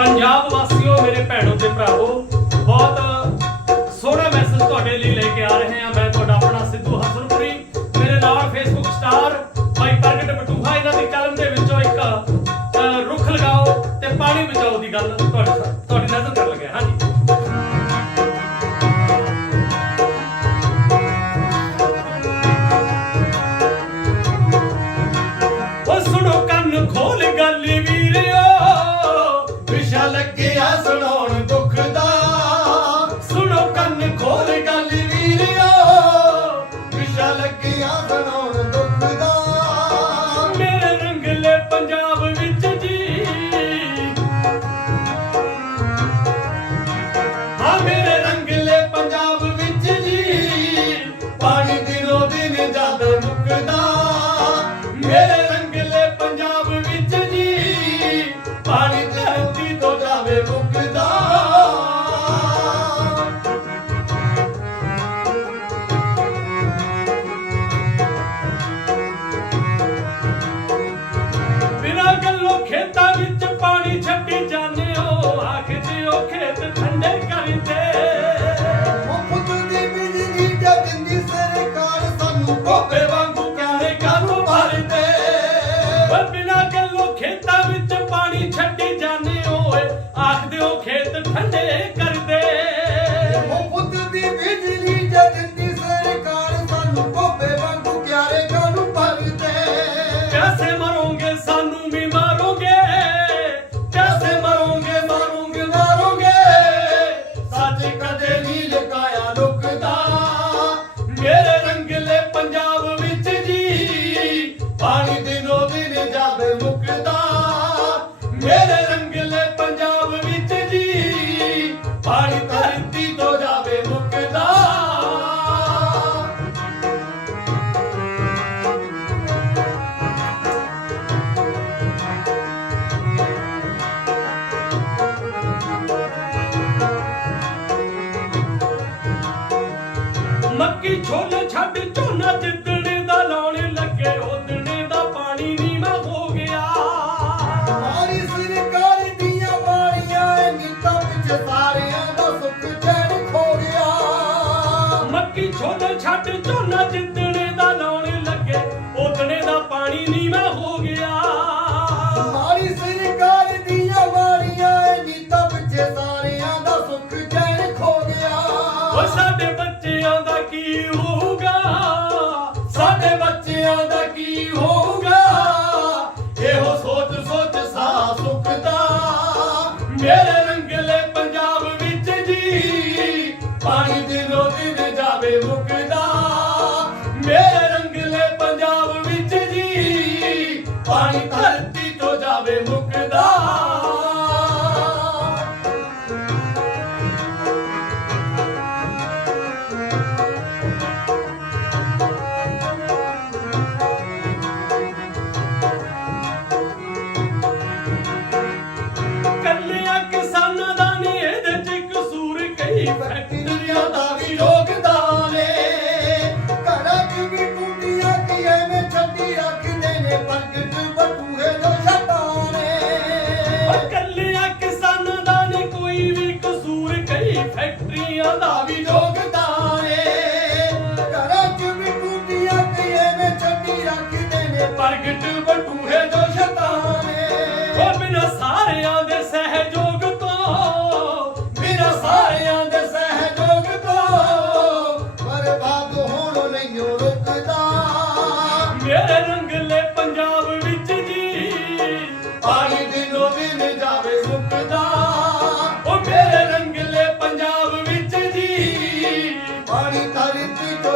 ਪੰਜਾਬ ਵਾਸੀਓ ਮੇਰੇ ਭੈਣੋ ਤੇ ਭਰਾਵੋ lo ਮੱਕੀ ਛੋਲੇ ਛੱਡ ਝੋਨਾ ਜਿੱਦਣੇ ਦਾ ਲਾਉਣ ਲੱਗੇ ਉਦਣੇ ਦਾ ਪਾਣੀ ਨੀਵਾ ਹੋ ਗਿਆ। ਸਾਰੀ ਸਰਕਾਰ ਦੀਆਂ ਬਾਣੀਆਂ ਐ ਨੀਤਾ ਵਿੱਚ ਸਾਰਿਆਂ ਦਾ ਸੁੱਖ ਚੈਨ ਖੋ ਗਿਆ ਮੱਕੀ ਛੋਲੇ ਛੱਡ ਝੋਨਾ ਜਿੱਦਣੇ ਸਾਡੇ ਬੱਚਿਆਂ ਦਾ ਕੀ ਹੋਊਗਾ? ਇਹੋ ਸੋਚ ਸੋਚ ਸਾਹ ਸੁੱਕਦਾ। ਮੇਰੇ ਰੰਗਲੇ ਪੰਜਾਬ ਵਿੱਚ ਜੀ, ਪਾਣੀ ਦਿਨੋਂ ਦਿਨ ਜਾਵੇ ਮੁਕਦਾ। ਮੇਰੇ ਰੰਗਲੇ ਪੰਜਾਬ ਵਿੱਚ ਜੀ, ਪਾਣੀ ਧਰਤੀ ਤੋਂ ਜਾਵੇ ਮੁਕਦਾ।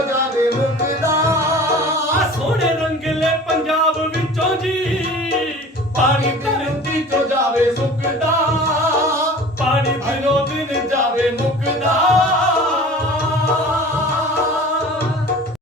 যাবে মুখ